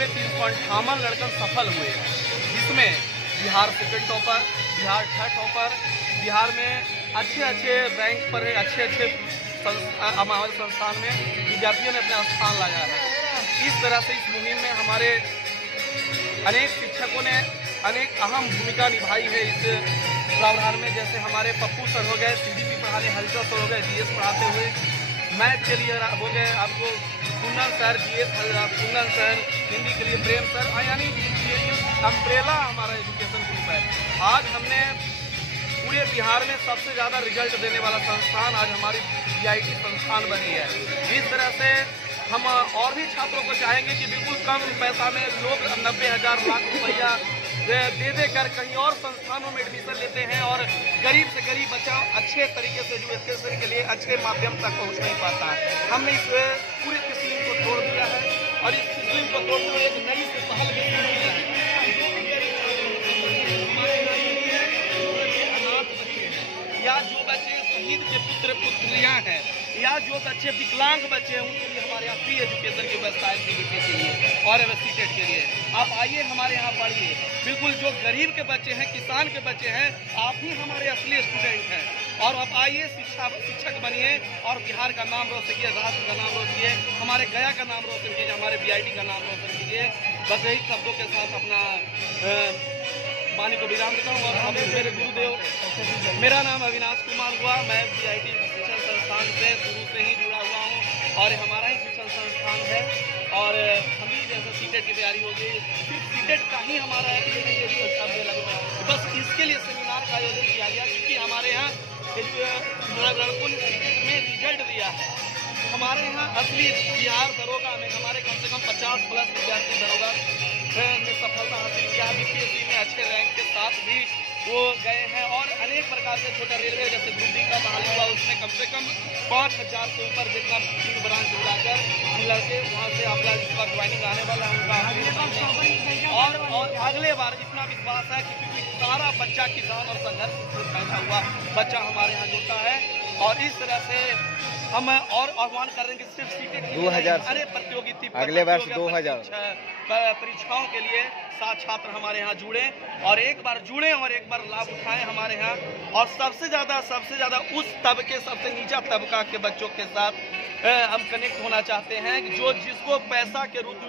इसमें 358 लड़कन सफल हुए, जिसमें Bihar second topper, Bihar third topper, Bihar में अच्छे रैंक पर अच्छे हमारे संस्थान में विद्यार्थियों ने अपना स्थान लगाया है। इस तरह से इस मुहिम में हमारे अनेक शिक्षकों ने अनेक अहम भूमिका निभाई है इस प्रावधान में। जैसे हमारे पप्पू सर हो गए सीडीपी पढ़ाने, हरिता सर हो गए जीएस पढ़ाते हुए, मैथ के लिए हो गए आपको Kundan sir, GS Kundan sir, Hindi के लिए प्रेम सर, यानी अम्ब्रेला हमारा एजुकेशन ग्रुप है। आज हमने पूरे बिहार में सबसे ज़्यादा रिजल्ट देने वाला संस्थान आज हमारी बीआईटी संस्थान बनी है। इस तरह से हम और भी छात्रों को चाहेंगे कि बिल्कुल कम पैसा में लोग 90,000 लाख रुपया दे कर कहीं और संस्थानों में एडमिशन लेते हैं और गरीब से गरीब बच्चा अच्छे तरीके से एजुकेशन के लिए अच्छे माध्यम तक पहुंच नहीं पाता है। हमने इस पूरे किस्म को तोड़ दिया है और इस किस्म को तोड़ते हुए एक नई से पहल की है। या जो बच्चे शहीद के पुत्र पुत्रियां हैं या जो बच्चे विकलांग बच्चे हैं उनके लिए हमारे यहाँ फ्री एजुकेशन की व्यवस्था है सीडीपी के लिए और सीटेट के लिए। आप आइए हमारे यहाँ पढ़िए। बिल्कुल जो गरीब के बच्चे हैं, किसान के बच्चे हैं, आप ही हमारे असली स्टूडेंट हैं। और आप आइए शिक्षक बनिए और बिहार का नाम रोशन कीजिए, राष्ट्र का नाम रोशन कीजिए, हमारे गया का नाम रोशन कीजिए, हमारे बीआईटी का नाम रोशन कीजिए। बस यही शब्दों के साथ अपना वाणी को विराम देता हूँ। और हमें मेरे गुरुदेव, मेरा नाम अविनाश कुमार हुआ, मैं बीआईटी शिक्षण संस्थान से शुरू से ही जुड़ा हुआ हूँ और हमारा ही शिक्षण संस्थान है। और हम भी जैसे सीटेट की तैयारी होगी, सिर्फ सीटेट का ही हमारा बस इसके लिए सेमिनार का आयोजन किया गया क्योंकि हमारे यहाँ लड़कों ने सीटेट में रिजल्ट दिया है। हमारे यहाँ असली बिहार दरोगा में हमारे कम से कम 50+ विद्यार्थी दरोगा में सफलता हासिल किया है। बीपीएससी में अच्छे रैंक के साथ भी वो गए हैं और अनेक प्रकार के छोटा रेलवे जैसे ग्रुप डी का बहाली हुआ, उसमें कम से कम 5,000 से ऊपर जितना 3 ब्रांच मिलाकर हम लड़के वहाँ से अपना इस बार ज्वाइनिंग आने वाला है उनका और अगले बार इतना विश्वास है कि क्योंकि सारा बच्चा किसान और संघर्ष से पैदा हुआ बच्चा हमारे यहाँ जुड़ता है। और इस तरह से हम और आह्वान कर रहे हैं कि सिर्फ सीटेट 2000 अरे प्रतियोगिता अगले वर्ष 2000 परीक्षाओं के लिए 7 छात्र हमारे यहाँ जुड़े और एक बार जुड़े और एक बार लाभ उठाएं हमारे यहाँ। और सबसे ज़्यादा उस तबके सबसे नीचा तबका के बच्चों के साथ हम कनेक्ट होना चाहते हैं जो जिसको पैसा के रूप में